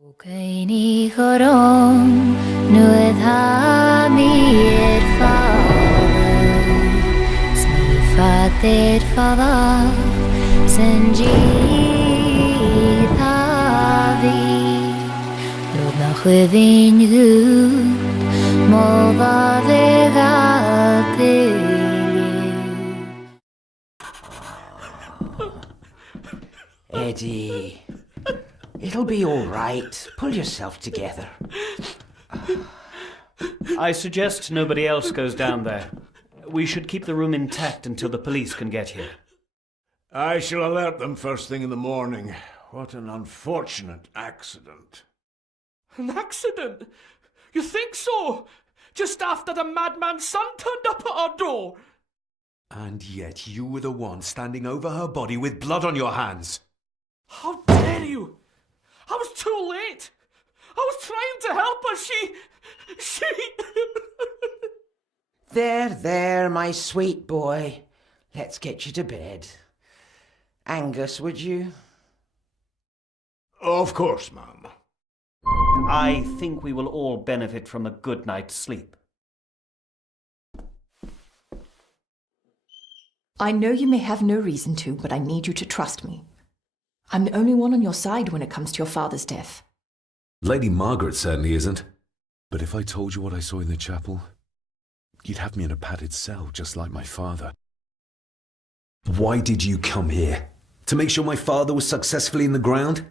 Ni chorom nuad ha mi fader snifader fava senji tavi lod na chwefin gud moda vega Eddie, it'll be all right. Pull yourself together. I suggest nobody else goes down there. We should keep the room intact until the police can get here. I shall alert them first thing in the morning. What an unfortunate accident. An accident? You think so? Just after the madman's son turned up at our door? And yet you were the one standing over her body with blood on your hands. How dare you? I was too late. I was trying to help her. She... There, my sweet boy. Let's get you to bed. Angus, would you? Of course, ma'am. I think we will all benefit from a good night's sleep. I know you may have no reason to, but I need you to trust me. I'm the only one on your side when it comes to your father's death. Lady Margaret certainly isn't. But if I told you what I saw in the chapel, you'd have me in a padded cell, just like my father. Why did you come here? To make sure my father was successfully in the ground?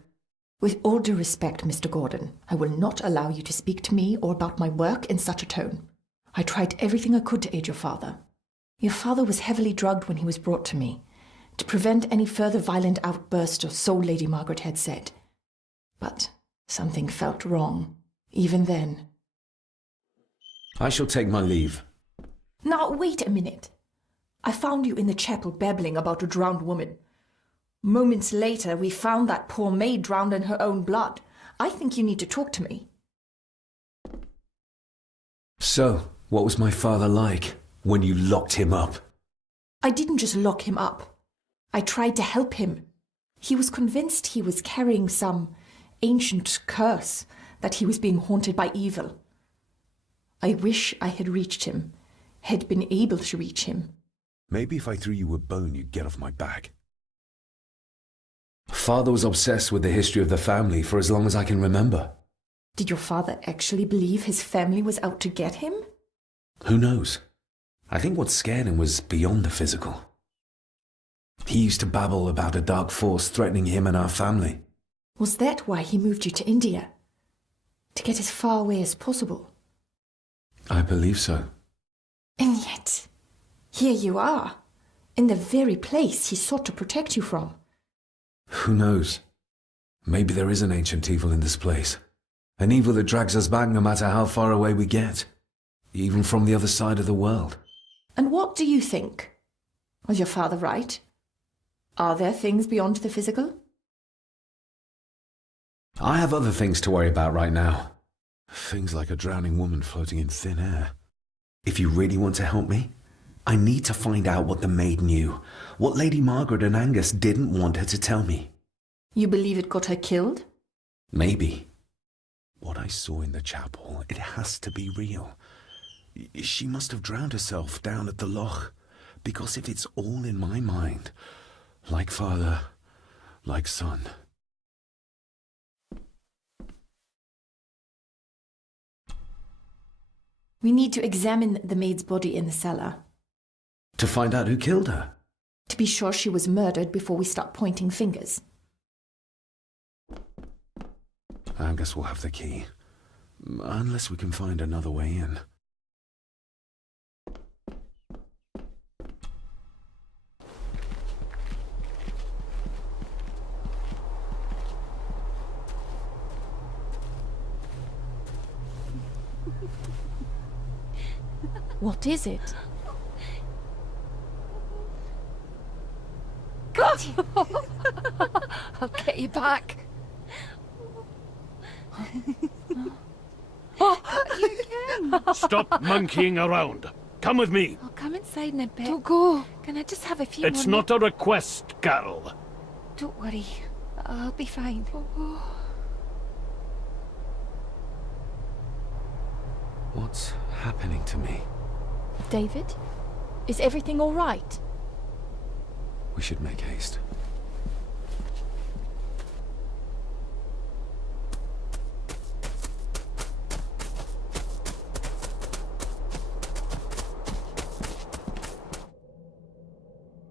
With all due respect, Mr. Gordon, I will not allow you to speak to me or about my work in such a tone. I tried everything I could to aid your father. Your father was heavily drugged when he was brought to me, to prevent any further violent outburst, or so Lady Margaret had said. But something felt wrong, even then. I shall take my leave. Now, wait a minute. I found you in the chapel babbling about a drowned woman. Moments later, we found that poor maid drowned in her own blood. I think you need to talk to me. So, what was my father like when you locked him up? I didn't just lock him up. I tried to help him. He was convinced he was carrying some ancient curse, that he was being haunted by evil. I wish I had reached him, had been able to reach him. Maybe if I threw you a bone, you'd get off my back. Father was obsessed with the history of the family for as long as I can remember. Did your father actually believe his family was out to get him? Who knows? I think what scared him was beyond the physical. He used to babble about a dark force threatening him and our family. Was that why he moved you to India? To get as far away as possible? I believe so. And yet, here you are, in the very place he sought to protect you from. Who knows? Maybe there is an ancient evil in this place. An evil that drags us back no matter how far away we get. Even from the other side of the world. And what do you think? Was your father right? Are there things beyond the physical? I have other things to worry about right now. Things like a drowning woman floating in thin air. If you really want to help me, I need to find out what the maid knew. What Lady Margaret and Angus didn't want her to tell me. You believe it got her killed? Maybe. What I saw in the chapel, it has to be real. She must have drowned herself down at the loch. Because if it's all in my mind, like father, like son. We need to examine the maid's body in the cellar. To find out who killed her? To be sure she was murdered before we start pointing fingers. Angus will have the key. Unless we can find another way in. What is it? I'll get you back. Oh, you again. Stop monkeying around. Come with me. I'll come inside in a bit. Don't go. Can I just have a few It's more not a request, Carol. Don't worry. I'll be fine. What's happening to me? David? Is everything all right? We should make haste.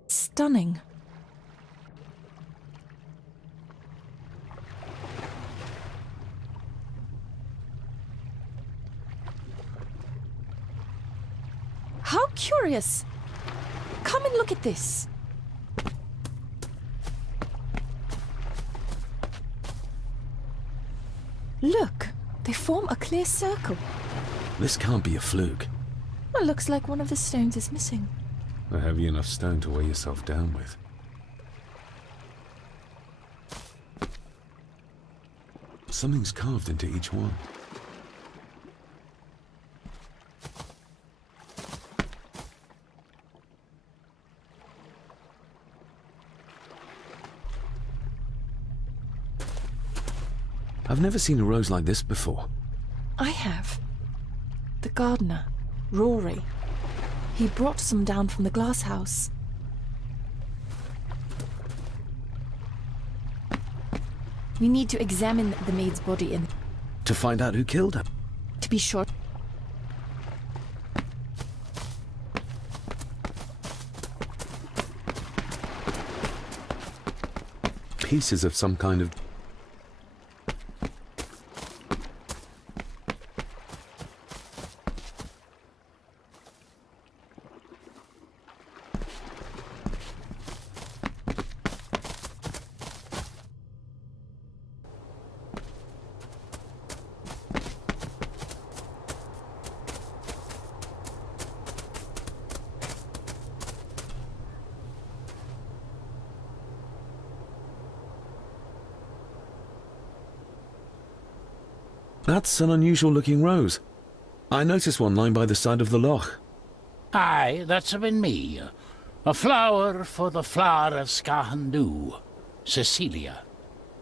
Stunning. How curious! Come and look at this. Look, they form a clear circle. This can't be a fluke. Well, looks like one of the stones is missing. A heavy enough stone to weigh yourself down with. Something's carved into each one. I've never seen a rose like this before. I have. The gardener, Rory. He brought some down from the glass house. We need to examine the maid's body and To find out who killed her. to be sure. Pieces of some kind of... That's an unusual looking rose. I noticed one lying by the side of the loch. Aye, that's been me. A flower for the flower of Scahandoo, Cecilia.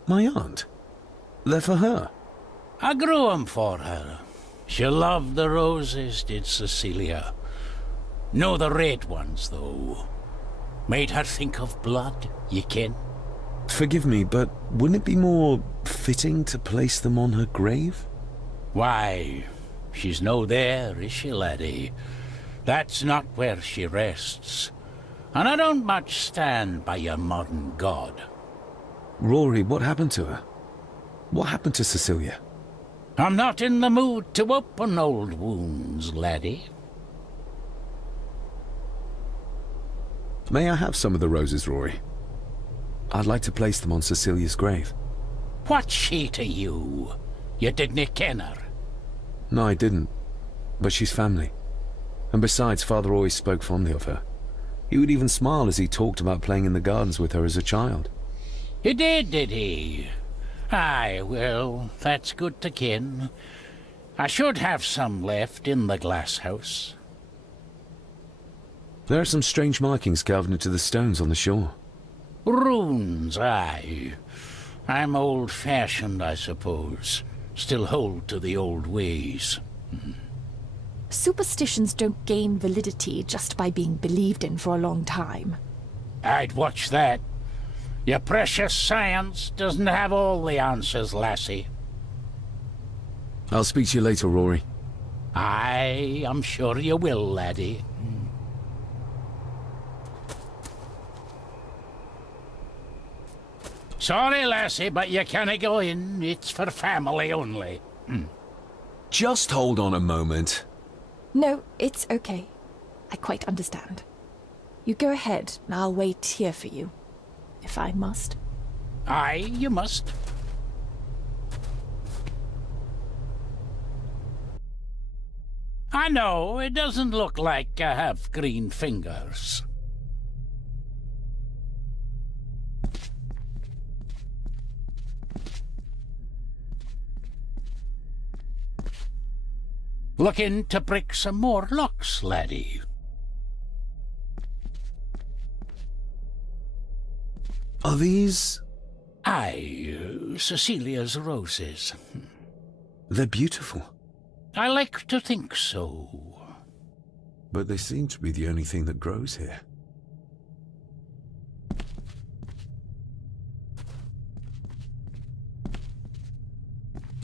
My aunt. They're for her. I grew 'em for her. She loved the roses, did Cecilia. No the red ones, though. Made her think of blood, ye ken. Forgive me, but wouldn't it be more fitting to place them on her grave? Why, she's no there, is she, laddie? That's not where she rests. And I don't much stand by your modern god. Rory, what happened to her? What happened to Cecilia? I'm not in the mood to open old wounds, laddie. May I have some of the roses, Rory? I'd like to place them on Cecilia's grave. What's she to you? You didn't ken her. No, I didn't. But she's family. And besides, Father always spoke fondly of her. He would even smile as he talked about playing in the gardens with her as a child. He did he? Aye, well, that's good to ken. I should have some left in the glass house. There are some strange markings carved into the stones on the shore. Runes, aye. I'm old-fashioned, I suppose. Still hold to the old ways. Superstitions don't gain validity just by being believed in for a long time. I'd watch that. Your precious science doesn't have all the answers, lassie. I'll speak to you later, Rory. Aye, I'm sure you will, laddie. Sorry, lassie, but you can't go in. It's for family only. Just hold on a moment. No, it's okay. I quite understand. You go ahead, and I'll wait here for you, if I must. Aye, you must. I know, it doesn't look like I have green fingers. Looking to break some more locks, laddie. Are these... Aye, Cecilia's roses. They're beautiful. I like to think so. But they seem to be the only thing that grows here.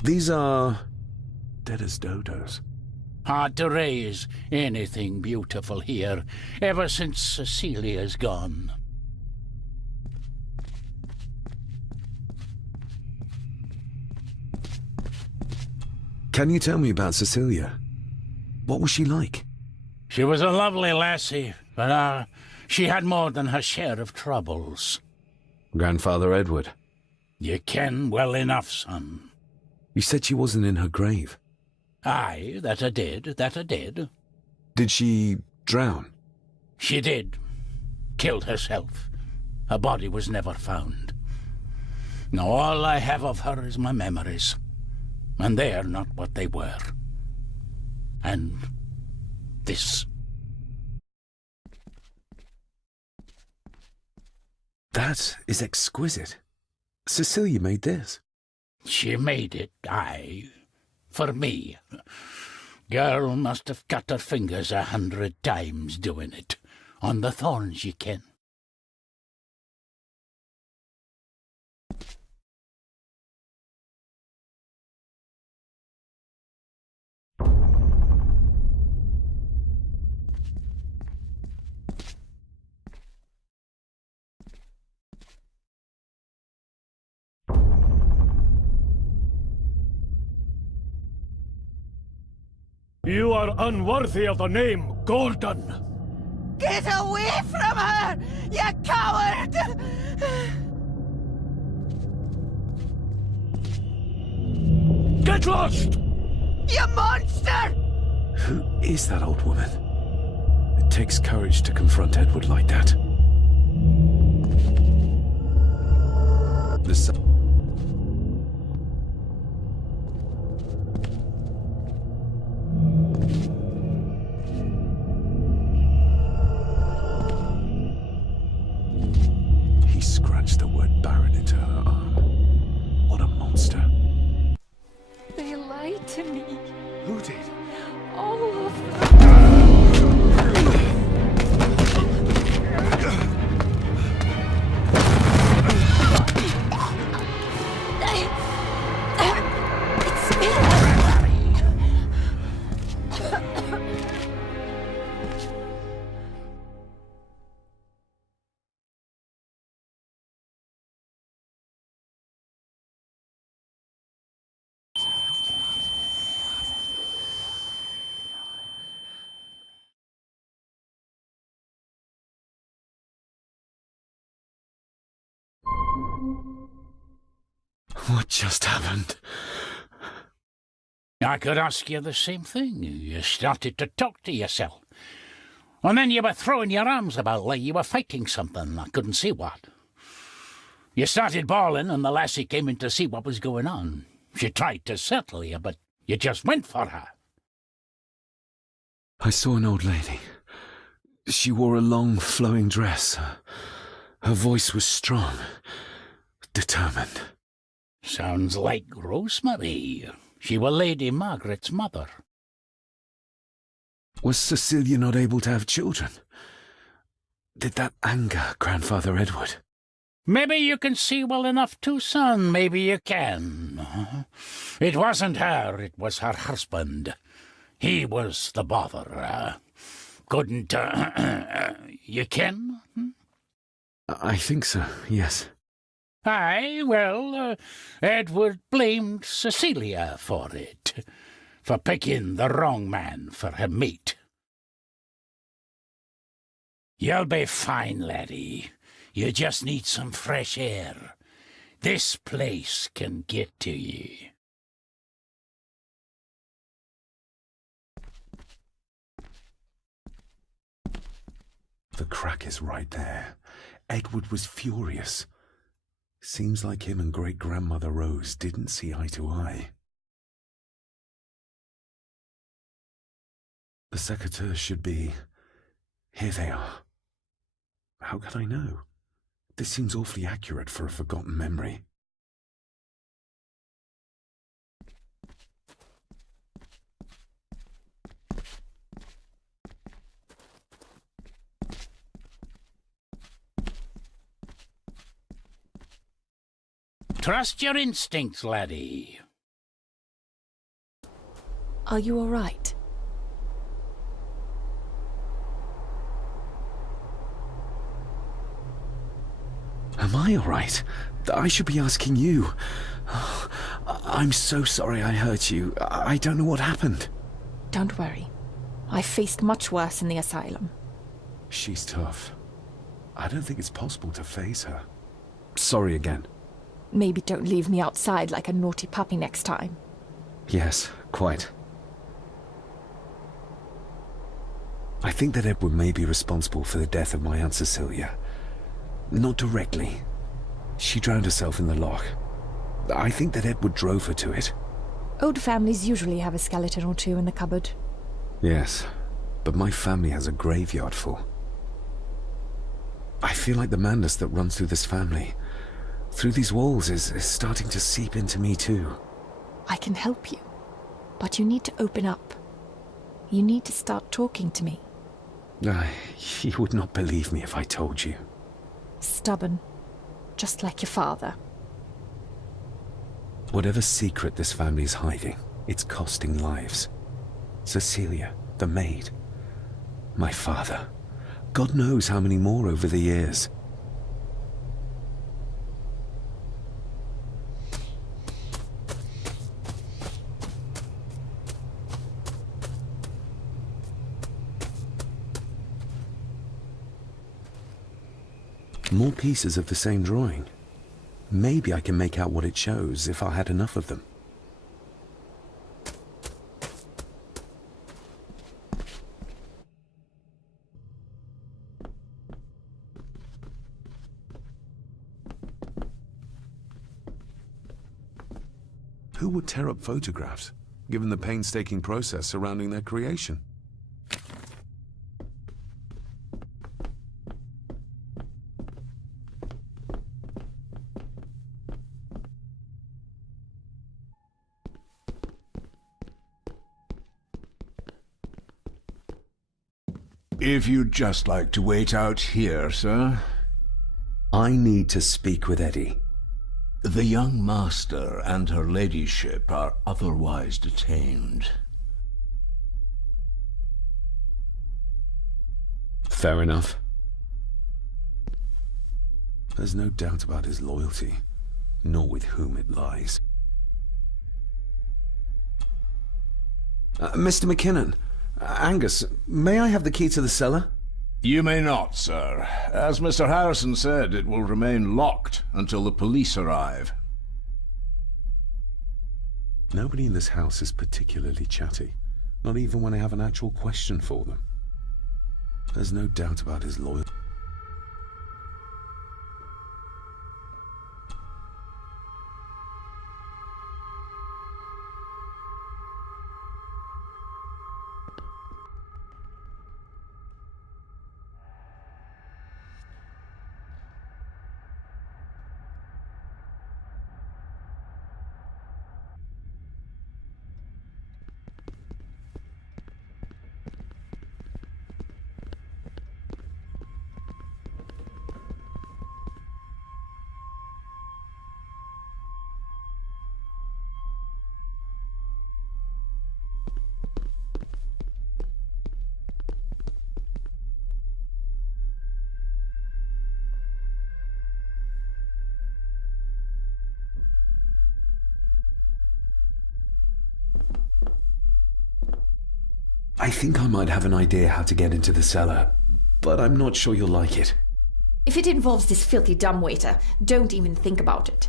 These are dead as dodos. Hard to raise anything beautiful here, ever since Cecilia's gone. Can you tell me about Cecilia? What was she like? She was a lovely lassie, but she had more than her share of troubles. Grandfather Edward. You ken well enough, son. You said she wasn't in her grave. Aye, that I did. Did she drown? She did. Killed herself. Her body was never found. Now all I have of her is my memories. And they're not what they were. And this. That is exquisite. Cecilia made this. She made it, aye. For me. Girl must have cut her fingers 100 times doing it. On the thorns, ye ken. You are unworthy of the name Gordon. Get away from her, you coward! Get lost! You monster! Who is that old woman? It takes courage to confront Edward like that. He scratched the word Baron into her arm. What a monster. They lied to me. Who did? All of them. It's me. What just happened? I could ask you the same thing. You started to talk to yourself. And then you were throwing your arms about like you were fighting something. I couldn't see what. You started bawling and the lassie came in to see what was going on. She tried to settle you, but you just went for her. I saw an old lady. She wore a long, flowing dress. Her voice was strong, determined. Sounds like Rosemary. She were Lady Margaret's mother. Was Cecilia not able to have children? Did that anger Grandfather Edward? Maybe you can see well enough too, son. Maybe you can. It wasn't her, it was her husband. He was the bother. Couldn't, you ken? I think so, yes. Aye, well, Edward blamed Cecilia for it, for picking the wrong man for her mate. You'll be fine, laddie. You just need some fresh air. This place can get to ye. The crack is right there. Edward was furious. Seems like him and great-grandmother Rose didn't see eye to eye. The secateurs should be... Here they are. How could I know? This seems awfully accurate for a forgotten memory. Trust your instincts, laddie. Are you all right? Am I all right? I should be asking you. I'm so sorry I hurt you. I don't know what happened. Don't worry. I faced much worse in the asylum. She's tough. I don't think it's possible to face her. Sorry again. Maybe don't leave me outside like a naughty puppy next time. Yes, quite. I think that Edward may be responsible for the death of my Aunt Cecilia. Not directly. She drowned herself in the loch. I think that Edward drove her to it. Old families usually have a skeleton or two in the cupboard. Yes, but my family has a graveyard full. I feel like the madness that runs through this family, through these walls, is starting to seep into me too. I can help you, but you need to open up. You need to start talking to me. You would not believe me if I told you. Stubborn, just like your father. Whatever secret this family is hiding, it's costing lives. Cecilia, the maid, my father. God knows how many more over the years. More pieces of the same drawing. Maybe I can make out what it shows if I had enough of them. Who would tear up photographs, given the painstaking process surrounding their creation? If you'd just like to wait out here, sir. I need to speak with Eddie. The young master and her ladyship are otherwise detained. Fair enough. There's no doubt about his loyalty, nor with whom it lies. Mr. McKinnon, Angus, may I have the key to the cellar? You may not, sir. As Mr. Harrison said, it will remain locked until the police arrive. Nobody in this house is particularly chatty, not even when I have an actual question for them. There's no doubt about his loyalty. I think I might have an idea how to get into the cellar, but I'm not sure you'll like it. If it involves this filthy dumbwaiter, don't even think about it.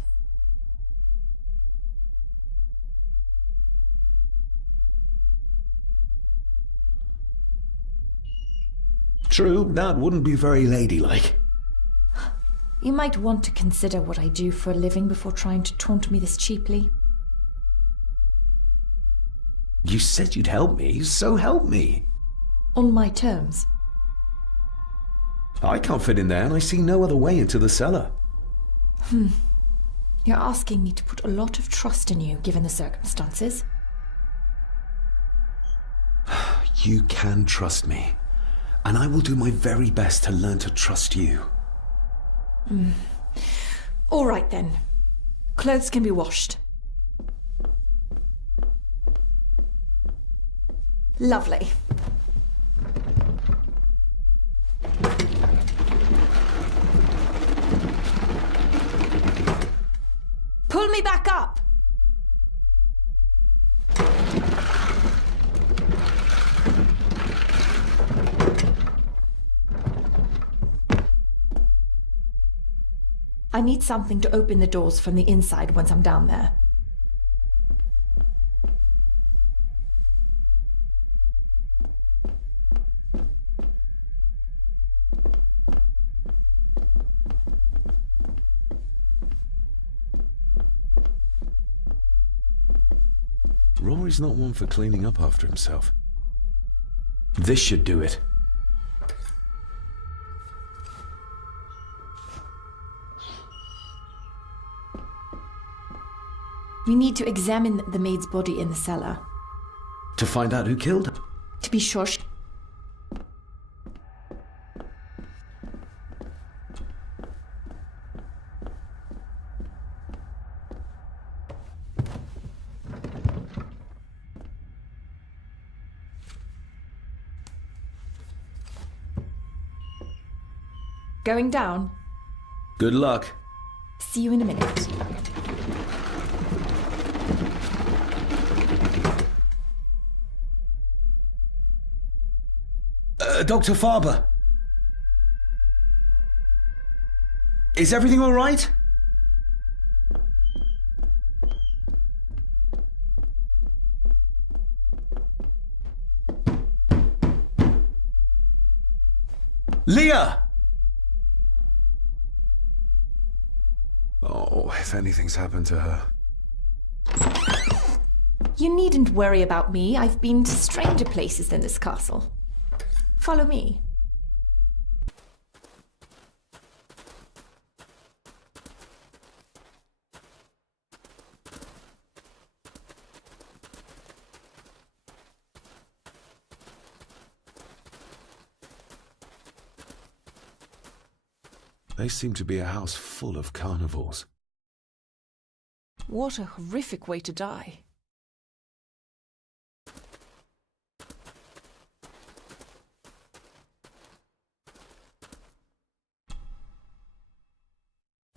True, that wouldn't be very ladylike. You might want to consider what I do for a living before trying to taunt me this cheaply. You said you'd help me, so help me. On my terms. I can't fit in there, and I see no other way into the cellar. You're asking me to put a lot of trust in you, given the circumstances. You can trust me, and I will do my very best to learn to trust you. All right then. Clothes can be washed. Lovely. Pull me back up! I need something to open the doors from the inside once I'm down there. Rory's not one for cleaning up after himself. This should do it. We need to examine the maid's body in the cellar. To find out who killed her. To be sure. Going down. Good luck. See you in a minute. Dr. Farber. Is everything all right? Leah! Oh, if anything's happened to her. You needn't worry about me. I've been to stranger places than this castle. Follow me. They seem to be a house full of carnivores. What a horrific way to die.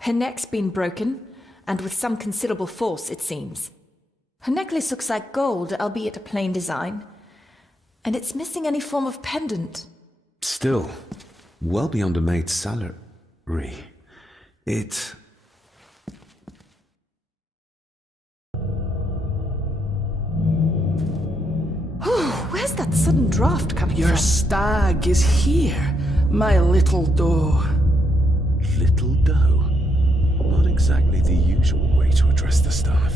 Her neck's been broken, and with some considerable force, it seems. Her necklace looks like gold, albeit a plain design, and it's missing any form of pendant. Still, well beyond a maid's salary. It... Where's that sudden draft coming Your from? stag is here, my little doe. Little doe. Not exactly the usual way to address the staff.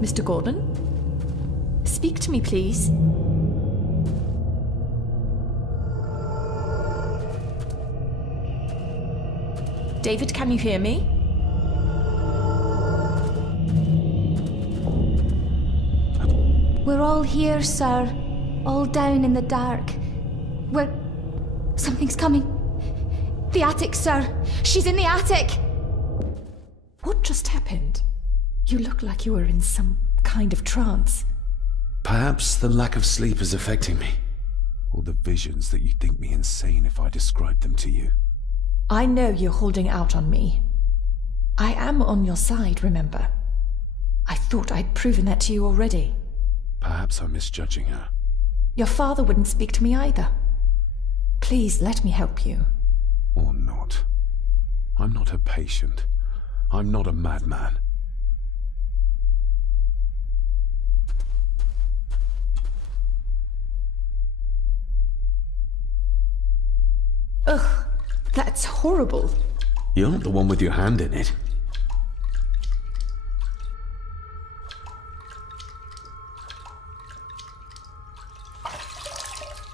Mr. Gordon? Speak to me, please. David, can you hear me? We're all here, sir. All down in the dark. Something's coming. The attic, sir. She's in the attic. What just happened? You look like you were in some kind of trance. Perhaps the lack of sleep is affecting me. Or the visions that you'd think me insane if I described them to you. I know you're holding out on me. I am on your side, remember? I thought I'd proven that to you already. Perhaps I'm misjudging her. Your father wouldn't speak to me either. Please let me help you. Or not. I'm not a patient. I'm not a madman. Ugh, that's horrible. You're not the one with your hand in it.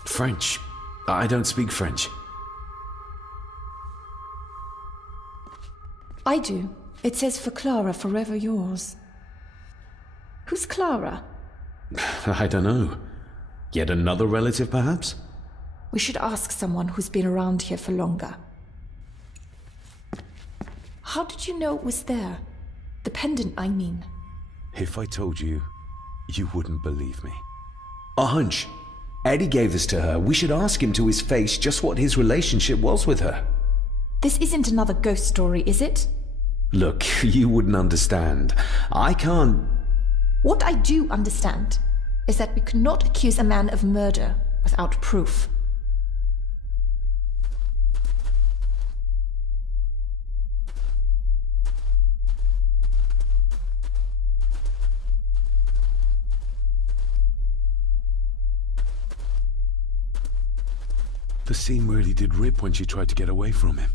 French. I don't speak French. I do. It says for Clara, forever yours. Who's Clara? I don't know. Yet another relative, perhaps? We should ask someone who's been around here for longer. How did you know it was there? The pendant, I mean. If I told you, you wouldn't believe me. A hunch. Eddie gave this to her. We should ask him to his face just what his relationship was with her. This isn't another ghost story, is it? Look, you wouldn't understand. I can't... What I do understand is that we cannot accuse a man of murder without proof. The scene really did rip when she tried to get away from him.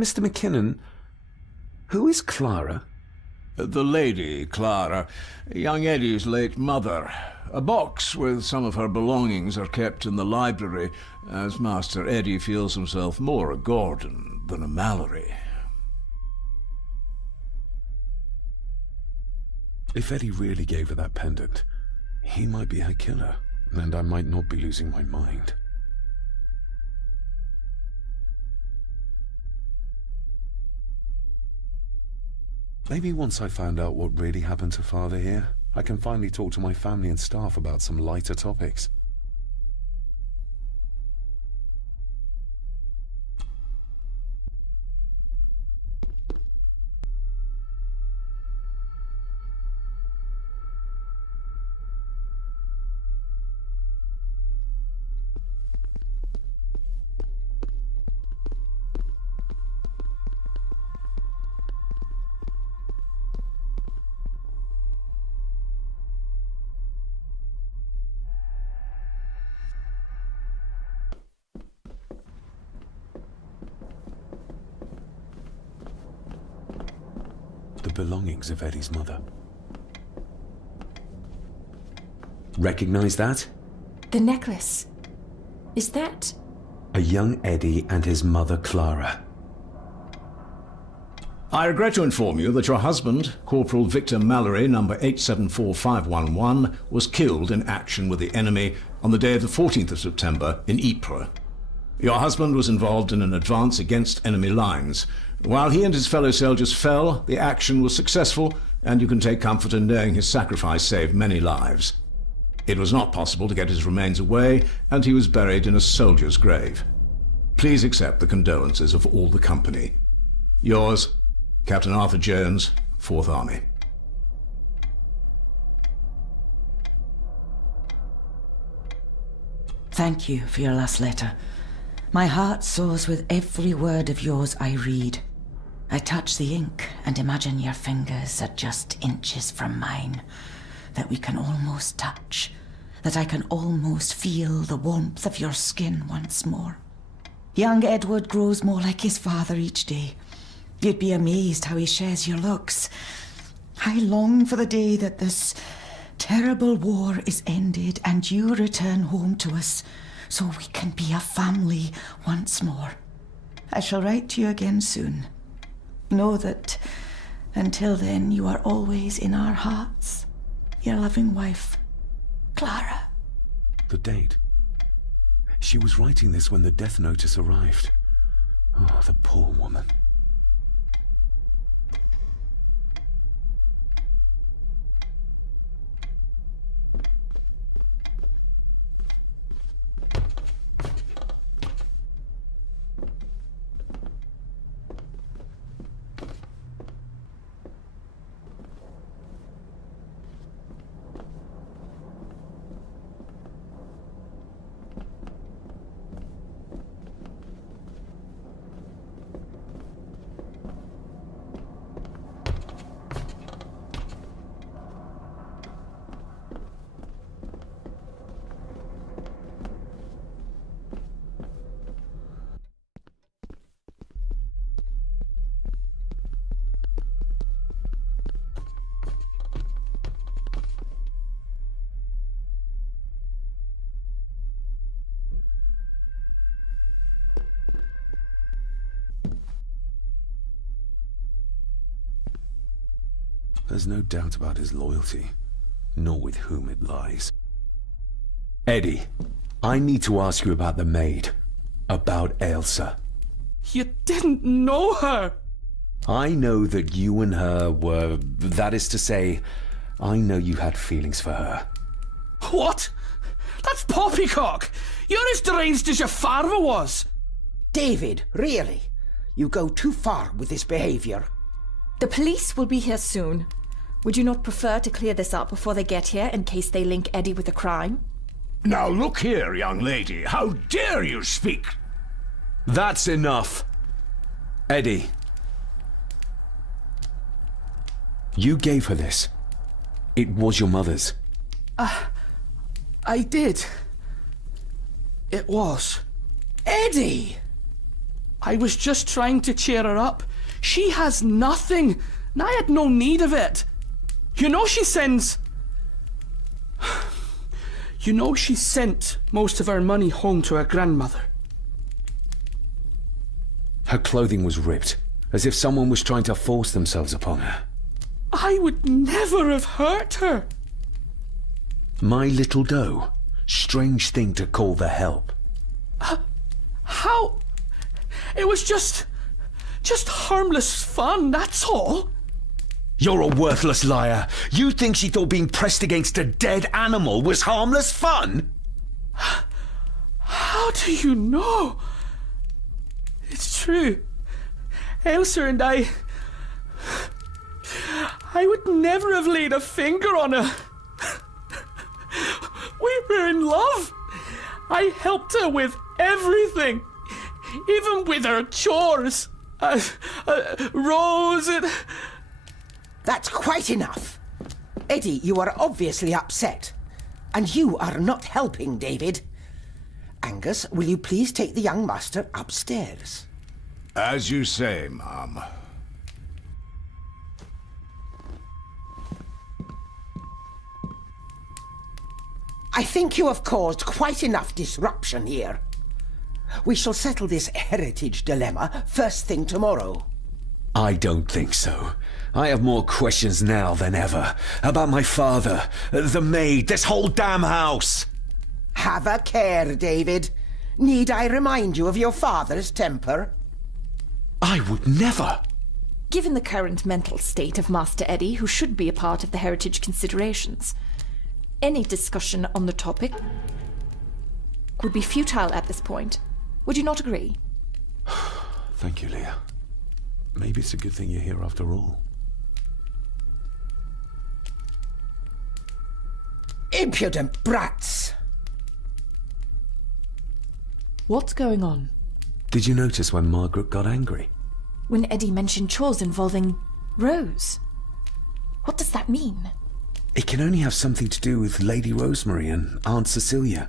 Mr. McKinnon, who is Clara? The lady, Clara, young Eddie's late mother. A box with some of her belongings are kept in the library, as Master Eddie feels himself more a Gordon than a Mallory. If Eddie really gave her that pendant, he might be her killer, and I might not be losing my mind. Maybe once I found out what really happened to Father here, I can finally talk to my family and staff about some lighter topics. The belongings of Eddie's mother. Recognize that? The necklace. Is that... A young Eddie and his mother Clara. I regret to inform you that your husband, Corporal Victor Mallory, number 874511, was killed in action with the enemy on the day of the 14th of September in Ypres. Your husband was involved in an advance against enemy lines. While he and his fellow soldiers fell, the action was successful, and you can take comfort in knowing his sacrifice saved many lives. It was not possible to get his remains away, and he was buried in a soldier's grave. Please accept the condolences of all the company. Yours, Captain Arthur Jones, 4th Army. Thank you for your last letter. My heart soars with every word of yours I read. I touch the ink and imagine your fingers are just inches from mine, that we can almost touch, that I can almost feel the warmth of your skin once more. Young Edward grows more like his father each day. You'd be amazed how he shares your looks. I long for the day that this terrible war is ended and you return home to us so we can be a family once more. I shall write to you again soon. Know that until then you are always in our hearts. Your loving wife, Clara. The date. She was writing this when the death notice arrived. Oh, the poor woman. There's no doubt about his loyalty, nor with whom it lies. Eddie, I need to ask you about the maid. About Ailsa. You didn't know her! I know that you and her were... That is to say, I know you had feelings for her. What? That's poppycock! You're as deranged as your father was! David, really? You go too far with this behaviour. The police will be here soon. Would you not prefer to clear this up before they get here in case they link Eddie with a crime? Now look here, young lady. How dare you speak? That's enough. Eddie. You gave her this. It was your mother's. I did. It was. Eddie! I was just trying to cheer her up. She has nothing, and I had no need of it. You know she sends... You know she sent most of her money home to her grandmother. Her clothing was ripped, as if someone was trying to force themselves upon her. I would never have hurt her. My little doe. Strange thing to call the help. How? It was just harmless fun, that's all. You're a worthless liar. You think she thought being pressed against a dead animal was harmless fun? How do you know? It's true. Ailsa and I would never have laid a finger on her. We were in love. I helped her with everything, even with her chores. Rose and... That's quite enough. Eddie, you are obviously upset. And you are not helping, David. Angus, will you please take the young master upstairs? As you say, Mum. I think you have caused quite enough disruption here. We shall settle this heritage dilemma first thing tomorrow. I don't think so. I have more questions now than ever. About my father, the maid, this whole damn house. Have a care, David. Need I remind you of your father's temper? I would never. Given the current mental state of Master Eddie, who should be a part of the heritage considerations, any discussion on the topic would be futile at this point. Would you not agree? Thank you, Leah. Maybe it's a good thing you're here after all. Impudent brats! What's going on? Did you notice when Margaret got angry? When Eddie mentioned chores involving Rose. What does that mean? It can only have something to do with Lady Rosemary and Aunt Cecilia,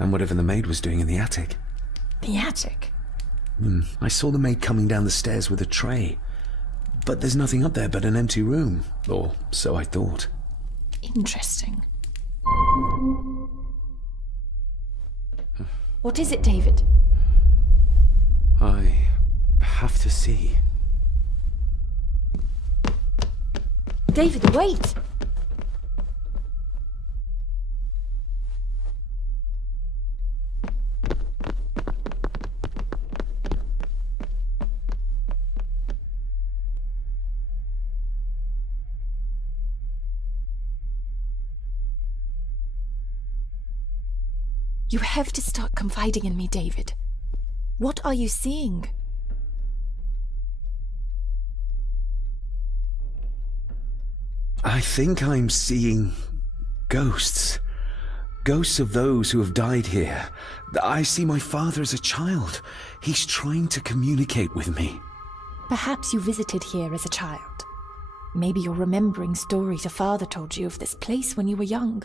and whatever the maid was doing in the attic. The attic? I saw the maid coming down the stairs with a tray. But there's nothing up there but an empty room. Or so I thought. Interesting. What is it, David? I have to see. David, wait! You have to start confiding in me, David. What are you seeing? I think I'm seeing ghosts. Ghosts of those who have died here. I see my father as a child. He's trying to communicate with me. Perhaps you visited here as a child. Maybe you're remembering stories your father told you of this place when you were young.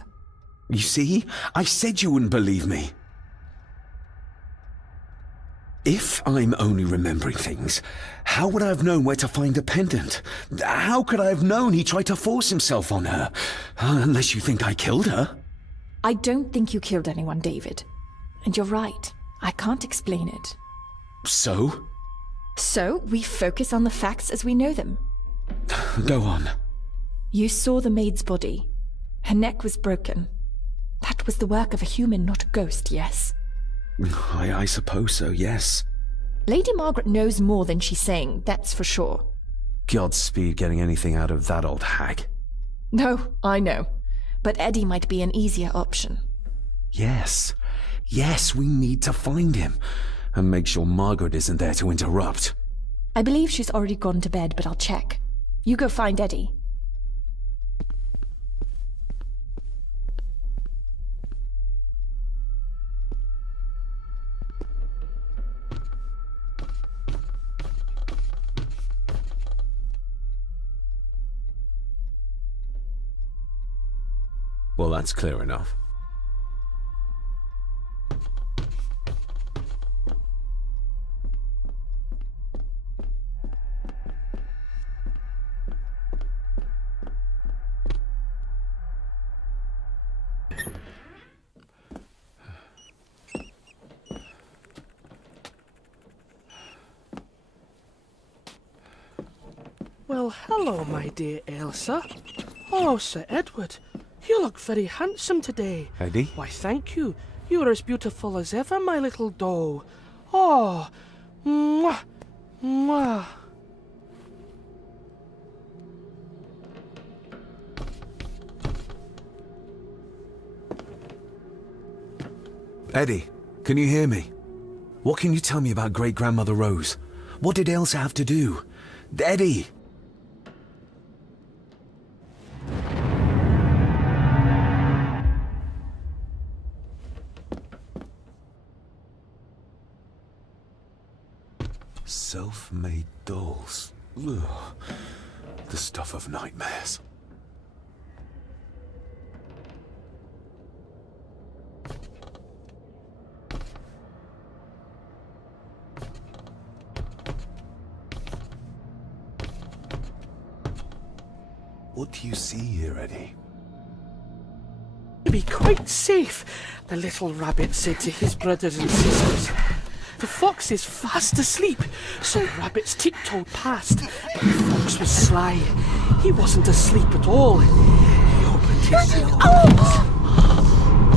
You see? I said you wouldn't believe me. If I'm only remembering things, how would I have known where to find the pendant? How could I have known he tried to force himself on her? Unless you think I killed her. I don't think you killed anyone, David. And you're right. I can't explain it. So? So, we focus on the facts as we know them. Go on. You saw the maid's body. Her neck was broken. That was the work of a human, not a ghost, yes? I suppose so, yes. Lady Margaret knows more than she's saying, that's for sure. Godspeed getting anything out of that old hag. No, I know. But Eddie might be an easier option. Yes. Yes, we need to find him. And make sure Margaret isn't there to interrupt. I believe she's already gone to bed, but I'll check. You go find Eddie. Well, that's clear enough. Well, hello, my dear Elsa. Oh, Sir Edward, you look very handsome today. Eddie? Why, thank you. You're as beautiful as ever, my little doll. Oh, mwah, mwah. Eddie, can you hear me? What can you tell me about great-grandmother Rose? What did Elsa have to do? Eddie! Self-made dolls. Ugh. The stuff of nightmares. What do you see here, Eddie? Be quite safe, the little rabbit said to his brothers and sisters. The fox is fast asleep, so rabbits tiptoed past, but the fox was sly. He wasn't asleep at all. He opened his yellow eyes.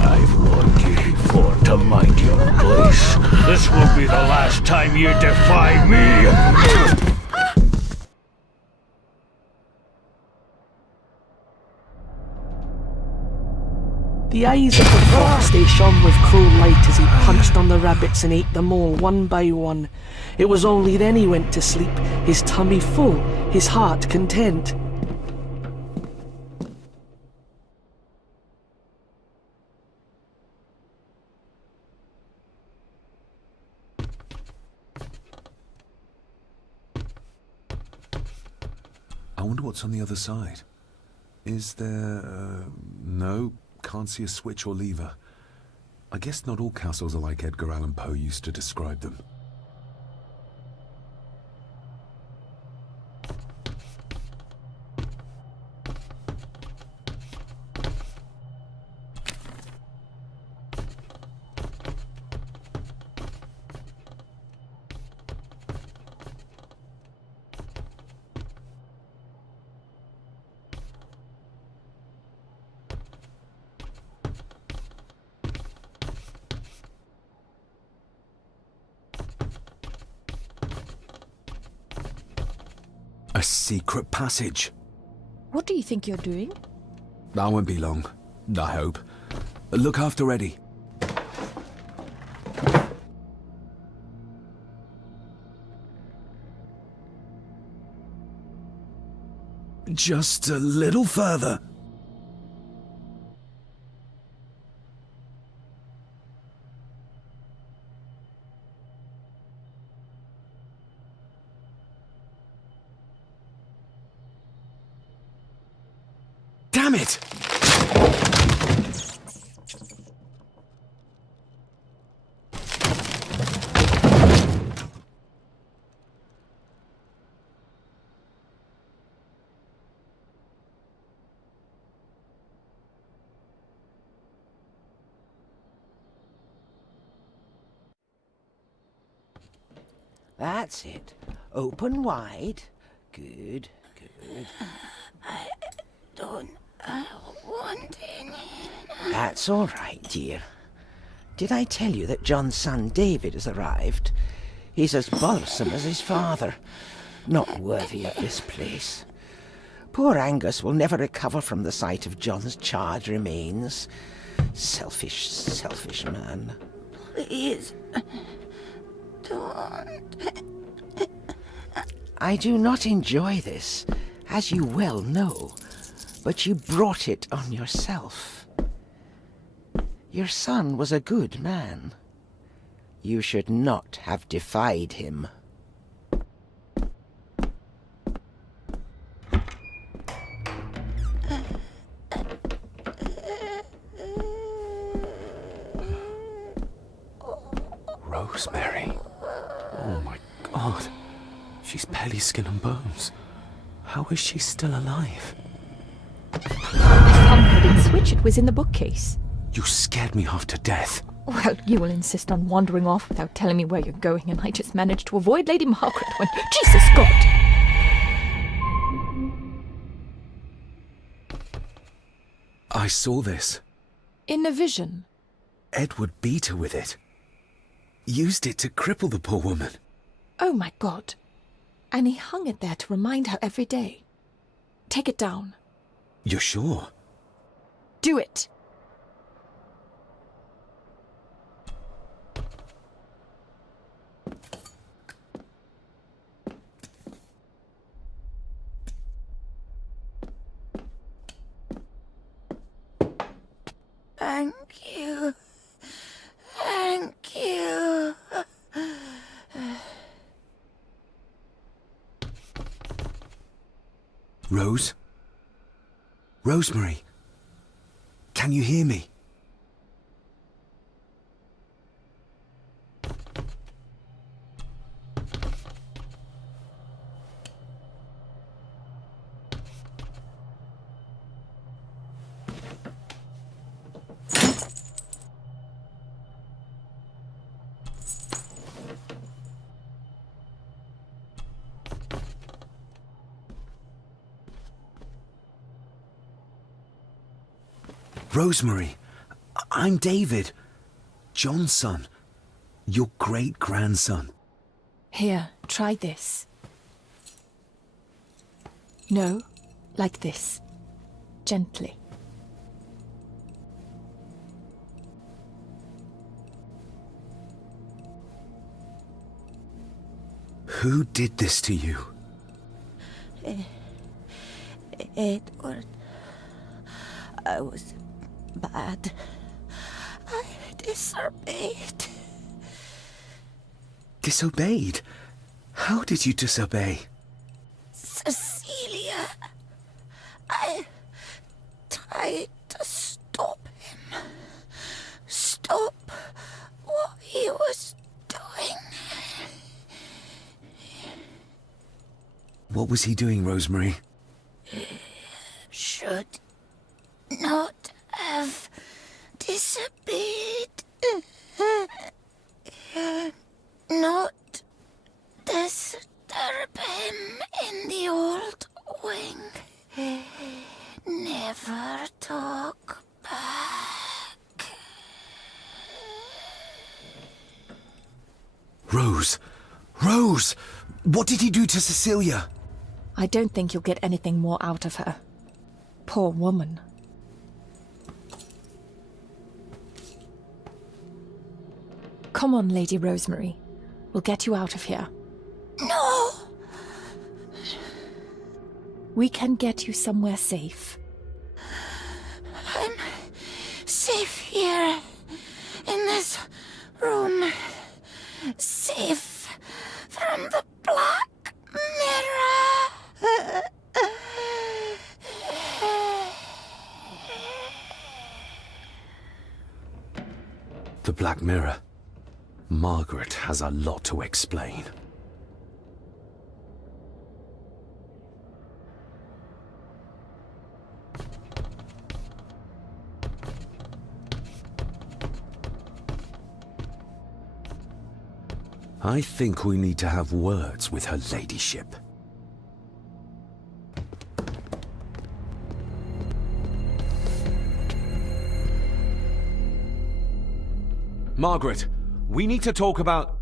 I've warned you before to mind your place. This will be the last time you defy me. The eyes of the fox, they shone with cruel light as he punched on the rabbits and ate them all one by one. It was only then he went to sleep, his tummy full, his heart content. I wonder what's on the other side. Is there... no, can't see a switch or lever. I guess not all castles are like Edgar Allan Poe used to describe them. A secret passage. What do you think you're doing? That won't be long, I hope. Look after Eddie. Just a little further. Damn it! That's it. Open wide. Good, good. I don't want any. That's all right, dear. Did I tell you that John's son David has arrived? He's as bothersome as his father. Not worthy of this place. Poor Angus will never recover from the sight of John's charred remains. Selfish, selfish man. Please, don't. I do not enjoy this, as you well know, but you brought it on yourself. Your son was a good man. You should not have defied him. Rosemary. Oh my God. She's barely skin and bones. How is she still alive? I found the big switch. It was in the bookcase. You scared me half to death. Well, you will insist on wandering off without telling me where you're going, and I just managed to avoid Lady Margaret when... Jesus God! I saw this. In a vision. Edward beat her with it. Used it to cripple the poor woman. Oh my God. And he hung it there to remind her every day. Take it down. You're sure? Do it. Thank you. Thank you. Rose? Rosemary? Can you hear me? Rosemary, I'm David, John's son, your great-grandson. Here, try this. No, like this. Gently. Who did this to you? Edward, I was bad. I disobeyed. Disobeyed? How did you disobey? Cecilia, I tried to stop him. Stop what he was doing. What was he doing, Rosemary? Should not have disobeyed. Not disturb him in the old wing. Never talk back. Rose! Rose! What did he do to Cecilia? I don't think you'll get anything more out of her. Poor woman. Come on, Lady Rosemary. We'll get you out of here. No! We can get you somewhere safe. I'm safe here, in this room. Safe from the Black Mirror. The Black Mirror. Margaret has a lot to explain. I think we need to have words with her ladyship. Margaret, we need to talk about...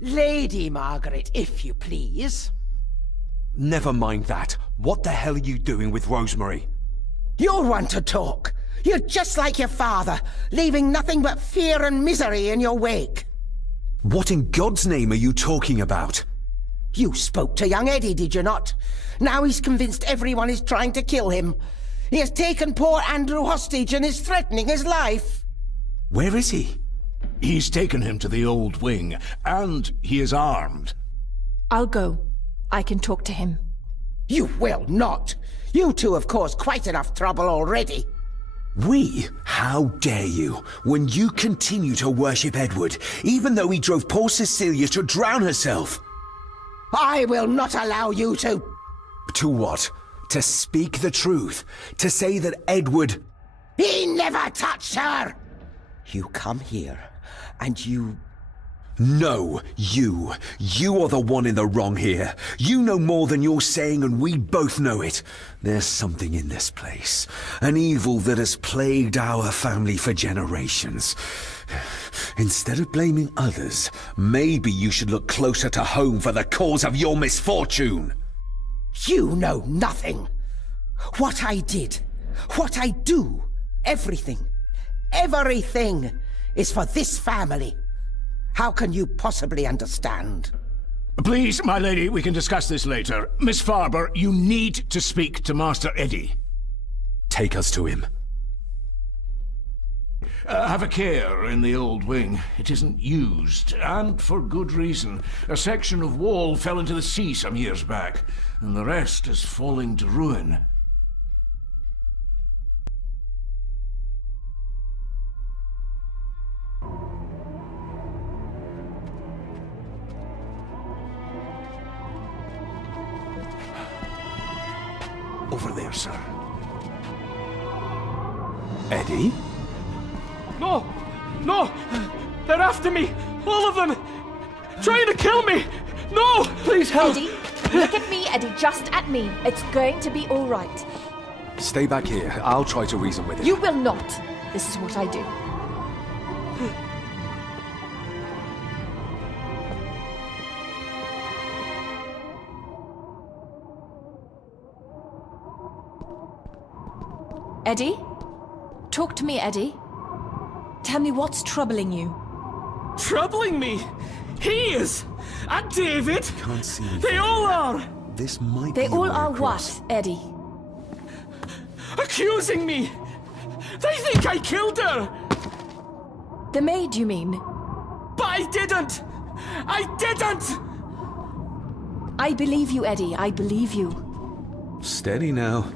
Lady Margaret, if you please. Never mind that. What the hell are you doing with Rosemary? You're one to talk. You're just like your father, leaving nothing but fear and misery in your wake. What in God's name are you talking about? You spoke to young Eddie, did you not? Now he's convinced everyone is trying to kill him. He has taken poor Andrew hostage and is threatening his life. Where is he? He's taken him to the old wing, and he is armed. I'll go. I can talk to him. You will not. You two have caused quite enough trouble already. We? How dare you, when you continue to worship Edward, even though he drove poor Cecilia to drown herself? I will not allow you to... To what? To speak the truth? To say that Edward... He never touched her! You come here, and you... No, you. You are the one in the wrong here. You know more than you're saying, and we both know it. There's something in this place. An evil that has plagued our family for generations. Instead of blaming others, maybe you should look closer to home for the cause of your misfortune. You know nothing. What I did, what I do, everything is for this family. How can you possibly understand? Please, my lady, we can discuss this later. Miss Farber, you need to speak to Master Eddie. Take us to him. Have a care in the old wing. It isn't used, and for good reason. A section of wall fell into the sea some years back, and the rest is falling to ruin. Over there, sir. Eddie? No! No! They're after me! All of them! Trying to kill me! No! Please help! Eddie, look at me, Eddie, just at me. It's going to be all right. Stay back here. I'll try to reason with him. You will not. This is what I do. Eddie? Talk to me, Eddie. Tell me what's troubling you. Troubling me? He is! And David! Can't see anything. They all are! This might They be all a way are across. what, Eddie? Accusing me! They think I killed her! The maid, you mean? But I didn't! I didn't! I believe you, Eddie. I believe you. Steady now.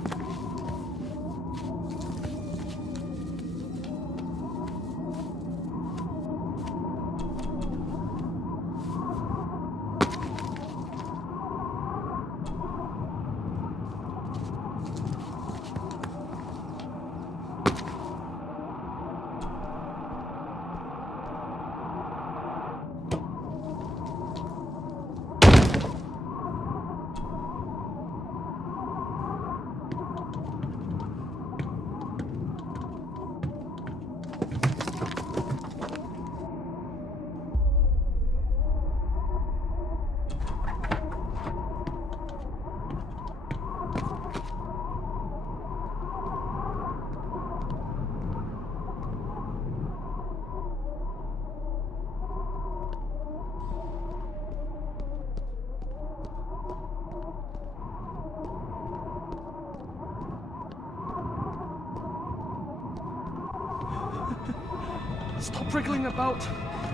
Stop wriggling about.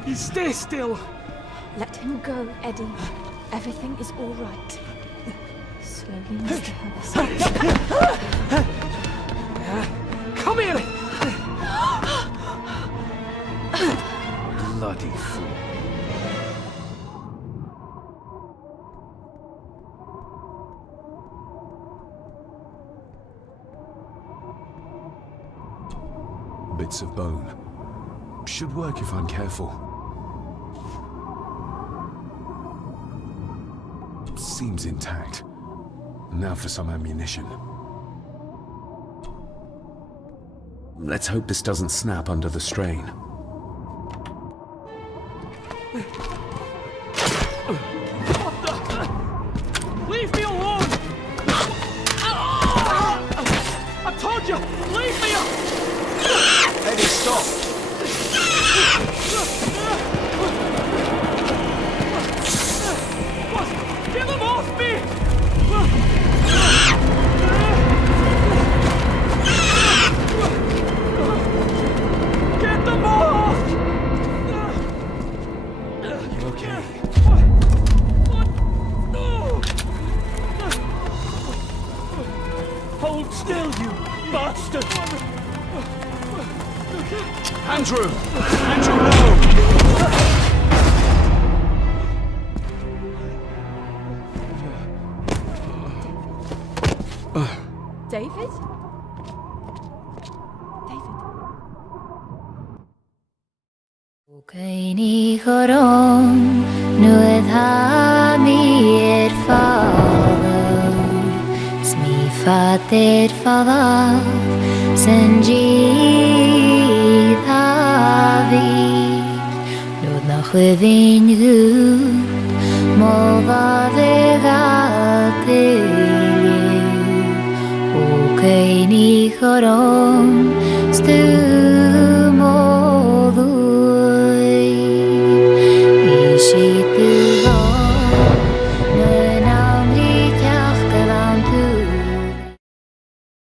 You stay still. Let him go, Eddie. Everything is all right. Slowly, Mr. Herbert. Come here! Bloody fool. Bits of bone. Should work if I'm careful. Seems intact. Now for some ammunition. Let's hope this doesn't snap under the strain. Leave me alone! I told you, leave me alone! Eddie, stop! Get them off me! Get them off! You okay? Hold still, you bastard! Andrew! Andrew, no! David? Ni chorom nuad ha mi follow smi fader follow senji thavi nuad na chwifin hwt molva vegatilu ni chorom stu